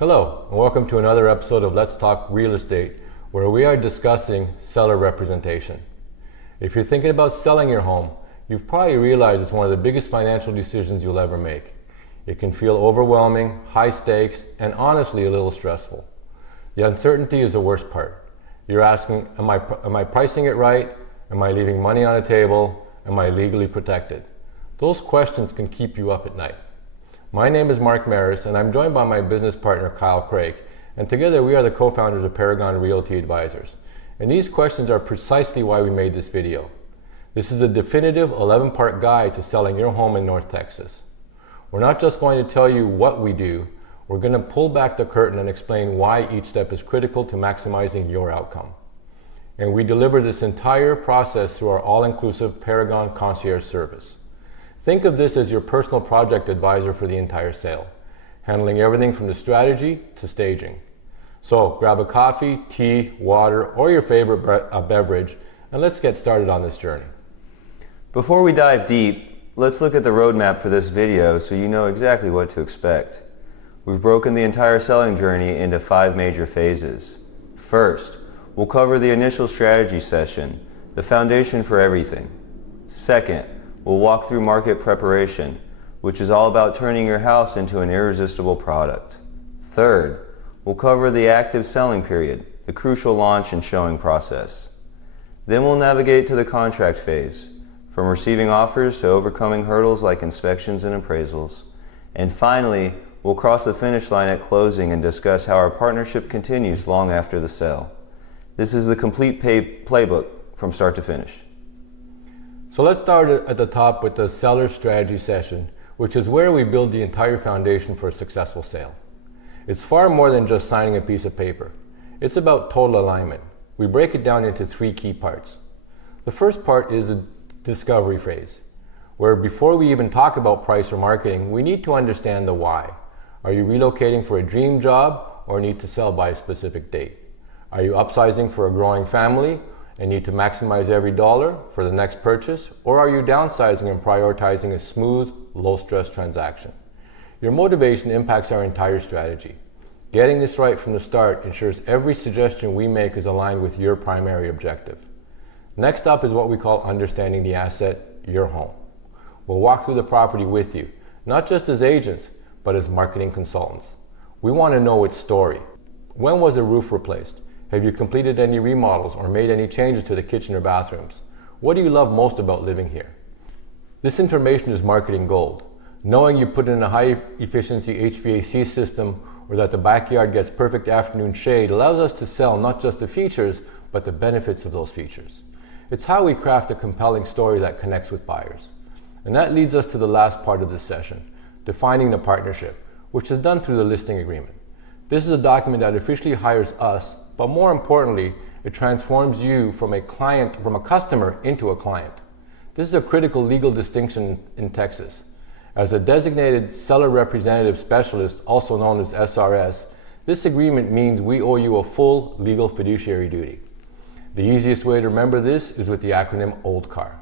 Hello, and welcome to another episode of Let's Talk Real Estate, where we are discussing seller representation. If you're thinking about selling your home, you've probably realized it's one of the biggest financial decisions you'll ever make. It can feel overwhelming, high stakes, and honestly a little stressful. The uncertainty is the worst part. You're asking, am I pricing it right? Am I leaving money on the table? Am I legally protected? Those questions can keep you up at night. My name is Mark Meras, and I'm joined by my business partner, Kyle Kreick, and together we are the co-founders of Paragon Realty Advisors. And these questions are precisely why we made this video. This is a definitive 11-part guide to selling your home in North Texas. We're not just going to tell you what we do, we're going to pull back the curtain and explain why each step is critical to maximizing your outcome. And we deliver this entire process through our all-inclusive Paragon Concierge Service. Think of this as your personal project advisor for the entire sale, handling everything from the strategy to staging. So grab a coffee, tea, water, or your favorite beverage, and let's get started on this journey. Before we dive deep, let's look at the roadmap for this video so you know exactly what to expect. We've broken the entire selling journey into 5 major phases. First, we'll cover the initial strategy session, the foundation for everything. Second, we'll walk through market preparation, which is all about turning your house into an irresistible product. Third, we'll cover the active selling period, the crucial launch and showing process. Then we'll navigate to the contract phase, from receiving offers to overcoming hurdles like inspections and appraisals. And finally, we'll cross the finish line at closing and discuss how our partnership continues long after the sale. This is the complete playbook from start to finish. So let's start at the top with the seller strategy session, which is where we build the entire foundation for a successful sale. It's far more than just signing a piece of paper. It's about total alignment. We break it down into 3 key parts. The first part is the discovery phase, where before we even talk about price or marketing, we need to understand the why. Are you relocating for a dream job or need to sell by a specific date? Are you upsizing for a growing family and need to maximize every dollar for the next purchase, or are you downsizing and prioritizing a smooth, low-stress transaction? Your motivation impacts our entire strategy. Getting this right from the start ensures every suggestion we make is aligned with your primary objective. Next up is what we call understanding the asset, your home. We'll walk through the property with you, not just as agents, but as marketing consultants. We want to know its story. When was the roof replaced? Have you completed any remodels or made any changes to the kitchen or bathrooms? What do you love most about living here? This information is marketing gold. Knowing you put in a high efficiency HVAC system or that the backyard gets perfect afternoon shade allows us to sell not just the features, but the benefits of those features. It's how we craft a compelling story that connects with buyers. And that leads us to the last part of this session, defining the partnership, which is done through the listing agreement. This is a document that officially hires us, but more importantly, it transforms you from a customer into a client. This is a critical legal distinction in Texas. As a designated seller representative specialist, also known as SRS, this agreement means we owe you a full legal fiduciary duty. The easiest way to remember this is with the acronym OLDCAR.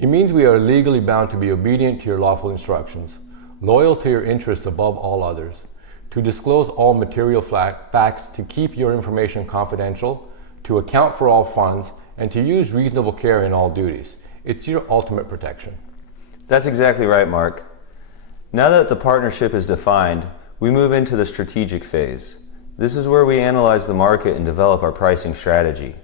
It means we are legally bound to be obedient to your lawful instructions, loyal to your interests above all others, to disclose all material facts, to keep your information confidential, to account for all funds, and to use reasonable care in all duties. It's your ultimate protection. That's exactly right, Mark. Now that the partnership is defined, we move into the strategic phase. This is where we analyze the market and develop our pricing strategy.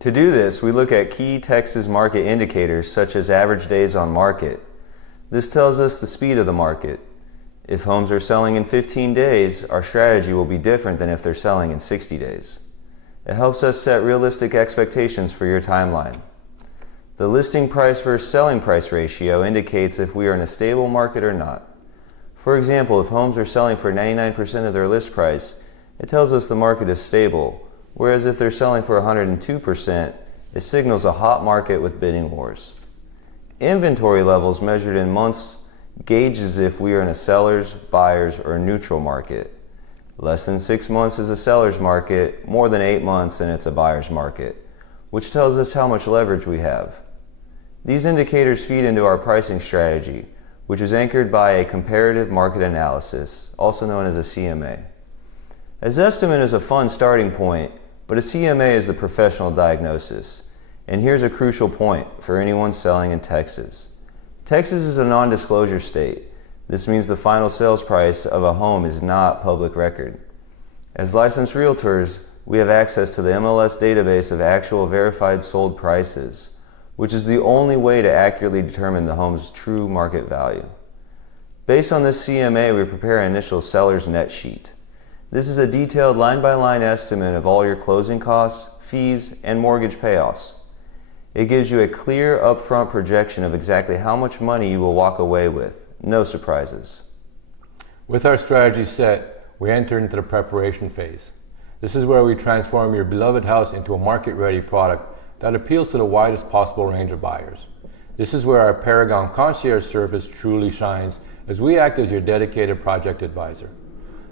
To do this, we look at key Texas market indicators such as average days on market. This tells us the speed of the market. If homes are selling in 15 days, our strategy will be different than if they're selling in 60 days. It helps us set realistic expectations for your timeline. The listing price versus selling price ratio indicates if we are in a stable market or not. For example, if homes are selling for 99% of their list price, it tells us the market is stable, whereas if they're selling for 102%, it signals a hot market with bidding wars. Inventory levels measured in months gauges if we are in a seller's, buyer's, or neutral market. Less than 6 months is a seller's market, more than 8 months and it's a buyer's market, which tells us how much leverage we have. These indicators feed into our pricing strategy, which is anchored by a Comparative Market Analysis, also known as a CMA. A Zestimate is a fun starting point, but a CMA is the professional diagnosis. And here's a crucial point for anyone selling in Texas. Texas is a non-disclosure state. This means the final sales price of a home is not public record. As licensed realtors, we have access to the MLS database of actual verified sold prices, which is the only way to accurately determine the home's true market value. Based on this CMA, we prepare an initial seller's net sheet. This is a detailed line-by-line estimate of all your closing costs, fees, and mortgage payoffs. It gives you a clear upfront projection of exactly how much money you will walk away with. No surprises. With our strategy set, we enter into the preparation phase. This is where we transform your beloved house into a market-ready product that appeals to the widest possible range of buyers. This is where our Paragon Concierge Service truly shines, as we act as your dedicated project advisor.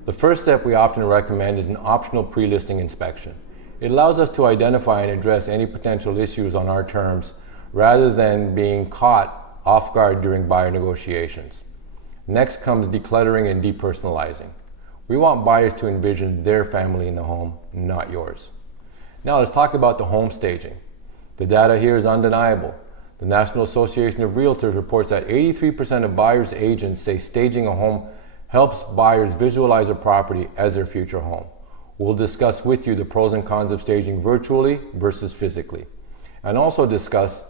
The first step we often recommend is an optional pre-listing inspection. It allows us to identify and address any potential issues on our terms, rather than being caught off guard during buyer negotiations. Next comes decluttering and depersonalizing. We want buyers to envision their family in the home, not yours. Now let's talk about the home staging. The data here is undeniable. The National Association of Realtors reports that 83% of buyers' agents say staging a home helps buyers visualize a property as their future home. We'll discuss with you the pros and cons of staging virtually versus physically, and also discuss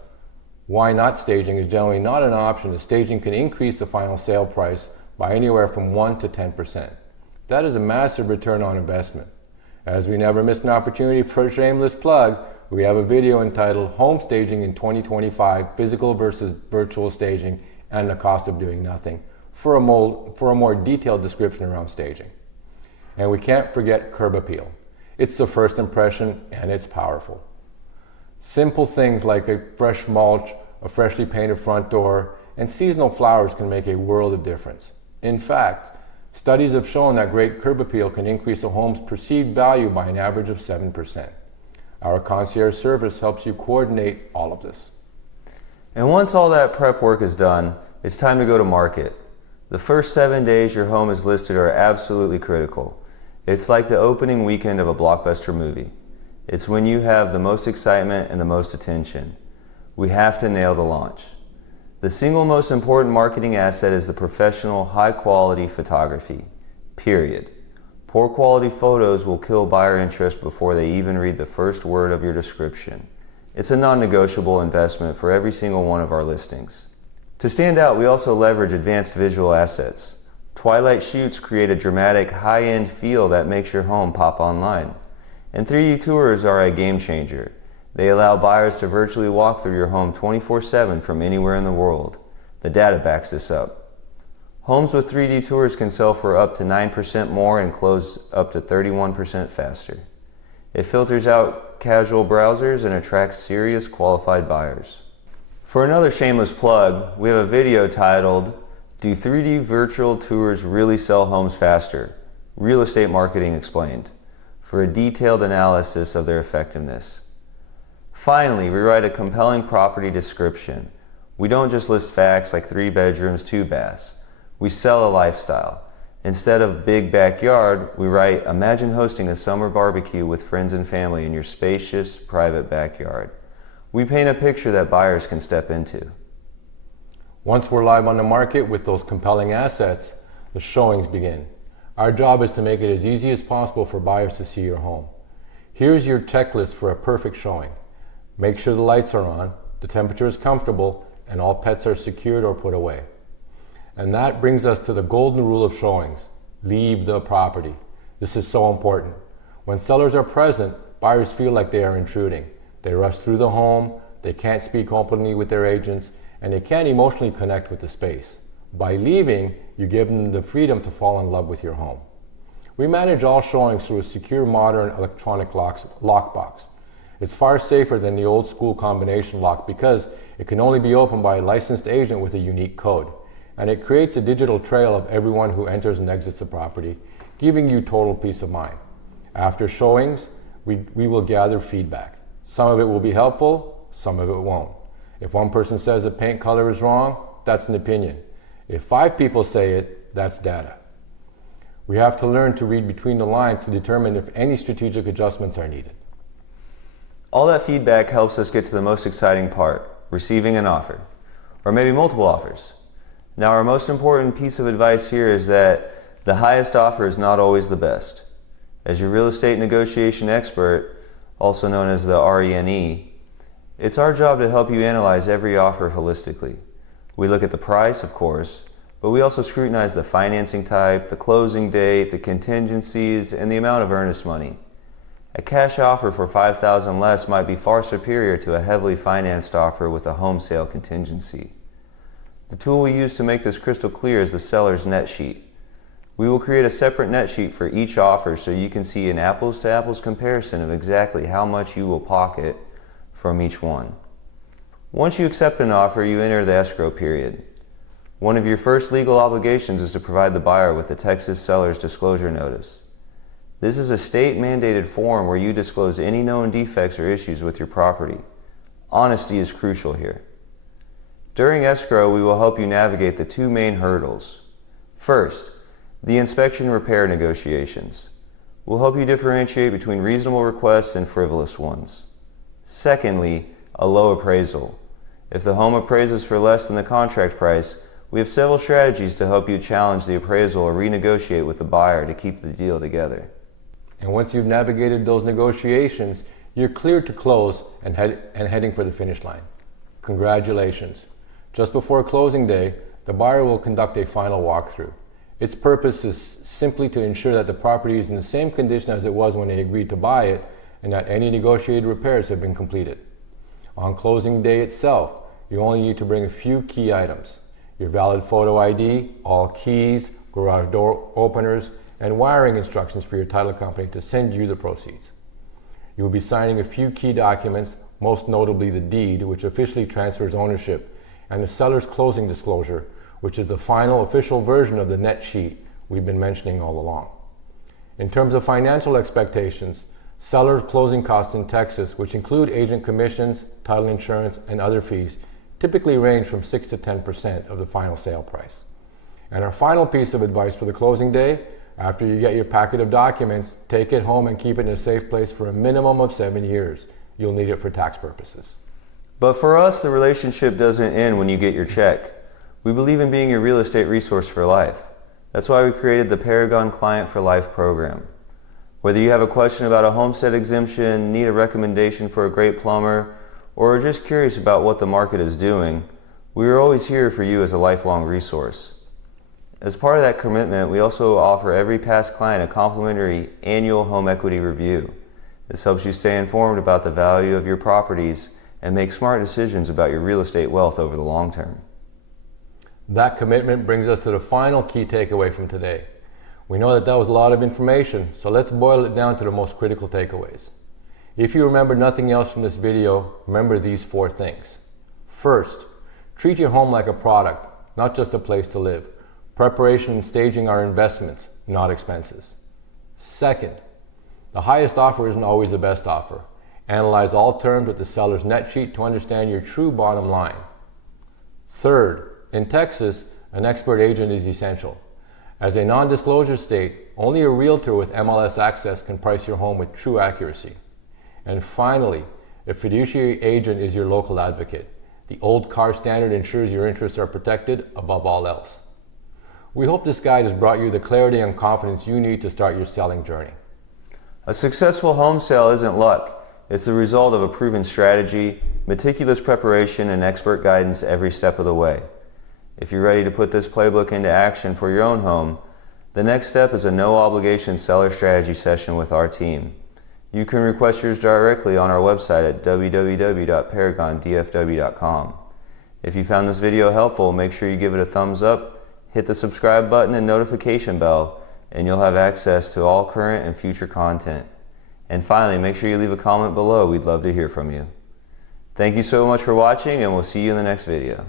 why not staging is generally not an option, as staging can increase the final sale price by anywhere from 1 to 10%. That is a massive return on investment. As we never miss an opportunity for a shameless plug, we have a video entitled Home Staging in 2025, Physical versus Virtual Staging and the Cost of Doing Nothing, for a more detailed description around staging. And we can't forget curb appeal. It's the first impression and it's powerful. Simple things like a fresh mulch, a freshly painted front door, and seasonal flowers can make a world of difference. In fact, studies have shown that great curb appeal can increase a home's perceived value by an average of 7%. Our concierge service helps you coordinate all of this. And once all that prep work is done, it's time to go to market. The first 7 days your home is listed are absolutely critical. It's like the opening weekend of a blockbuster movie. It's when you have the most excitement and the most attention. We have to nail the launch. The single most important marketing asset is the professional, high-quality photography, period. Poor quality photos will kill buyer interest before they even read the first word of your description. It's a non-negotiable investment for every single one of our listings. To stand out, we also leverage advanced visual assets. Twilight Shoots create a dramatic, high-end feel that makes your home pop online. And 3D tours are a game changer. They allow buyers to virtually walk through your home 24/7 from anywhere in the world. The data backs this up. Homes with 3D tours can sell for up to 9% more and close up to 31% faster. It filters out casual browsers and attracts serious qualified buyers. For another shameless plug, we have a video titled, Do 3D Virtual Tours Really Sell Homes Faster? Real Estate Marketing Explained, for a detailed analysis of their effectiveness. Finally, we write a compelling property description. We don't just list facts like 3 bedrooms, 2 baths. We sell a lifestyle. Instead of big backyard, we write, imagine hosting a summer barbecue with friends and family in your spacious, private backyard. We paint a picture that buyers can step into. Once we're live on the market with those compelling assets, the showings begin. Our job is to make it as easy as possible for buyers to see your home. Here's your checklist for a perfect showing. Make sure the lights are on, the temperature is comfortable, and all pets are secured or put away. And that brings us to the golden rule of showings. Leave the property. This is so important. When sellers are present, buyers feel like they are intruding. They rush through the home, they can't speak openly with their agents, and they can't emotionally connect with the space. By leaving, you give them the freedom to fall in love with your home. We manage all showings through a secure modern electronic lockbox. It's far safer than the old school combination lock because it can only be opened by a licensed agent with a unique code. And it creates a digital trail of everyone who enters and exits the property, giving you total peace of mind. After showings, we will gather feedback. Some of it will be helpful, some of it won't. If one person says the paint color is wrong, that's an opinion. If 5 people say it, that's data. We have to learn to read between the lines to determine if any strategic adjustments are needed. All that feedback helps us get to the most exciting part, receiving an offer, or maybe multiple offers. Now, our most important piece of advice here is that the highest offer is not always the best. As your real estate negotiation expert, also known as the RENE, it's our job to help you analyze every offer holistically. We look at the price, of course, but we also scrutinize the financing type, the closing date, the contingencies, and the amount of earnest money. A cash offer for $5,000 less might be far superior to a heavily financed offer with a home sale contingency. The tool we use to make this crystal clear is the seller's net sheet. We will create a separate net sheet for each offer so you can see an apples-to-apples comparison of exactly how much you will pocket from each one. Once you accept an offer, you enter the escrow period. One of your first legal obligations is to provide the buyer with the Texas Seller's Disclosure Notice. This is a state-mandated form where you disclose any known defects or issues with your property. Honesty is crucial here. During escrow, we will help you navigate the two main hurdles. First, the inspection repair negotiations. We'll help you differentiate between reasonable requests and frivolous ones. Secondly, a low appraisal. If the home appraises for less than the contract price, we have several strategies to help you challenge the appraisal or renegotiate with the buyer to keep the deal together. And once you've navigated those negotiations, you're cleared to close and heading for the finish line. Congratulations. Just before closing day, the buyer will conduct a final walkthrough. Its purpose is simply to ensure that the property is in the same condition as it was when they agreed to buy it and that any negotiated repairs have been completed. On closing day itself, you only need to bring a few key items: your valid photo ID, all keys, garage door openers, and wiring instructions for your title company to send you the proceeds. You will be signing a few key documents, most notably the deed, which officially transfers ownership, and the seller's closing disclosure, which is the final official version of the net sheet we've been mentioning all along. In terms of financial expectations, seller's closing costs in Texas, which include agent commissions, title insurance, and other fees, typically range from 6 to 10% of the final sale price. And our final piece of advice for the closing day: after you get your packet of documents, take it home and keep it in a safe place for a minimum of 7 years. You'll need it for tax purposes. But for us, the relationship doesn't end when you get your check. We believe in being your real estate resource for life. That's why we created the Paragon Client-for-Life Program. Whether you have a question about a homestead exemption, need a recommendation for a great plumber, or are just curious about what the market is doing, we are always here for you as a lifelong resource. As part of that commitment, we also offer every past client a complimentary annual home equity review. This helps you stay informed about the value of your properties and make smart decisions about your real estate wealth over the long term. That commitment brings us to the final key takeaway from today. We know that was a lot of information, so let's boil it down to the most critical takeaways. If you remember nothing else from this video, remember these 4 things. First, treat your home like a product, not just a place to live. Preparation and staging are investments, not expenses. Second, the highest offer isn't always the best offer. Analyze all terms with the seller's net sheet to understand your true bottom line. Third, in Texas, an expert agent is essential. As a non-disclosure state, only a realtor with MLS access can price your home with true accuracy. And finally, a fiduciary agent is your local advocate. The OLDCAR standard ensures your interests are protected above all else. We hope this guide has brought you the clarity and confidence you need to start your selling journey. A successful home sale isn't luck. It's the result of a proven strategy, meticulous preparation, and expert guidance every step of the way. If you're ready to put this playbook into action for your own home, the next step is a no-obligation seller strategy session with our team. You can request yours directly on our website at www.paragondfw.com. If you found this video helpful, make sure you give it a thumbs up, hit the subscribe button and notification bell, and you'll have access to all current and future content. And finally, make sure you leave a comment below. We'd love to hear from you. Thank you so much for watching, and we'll see you in the next video.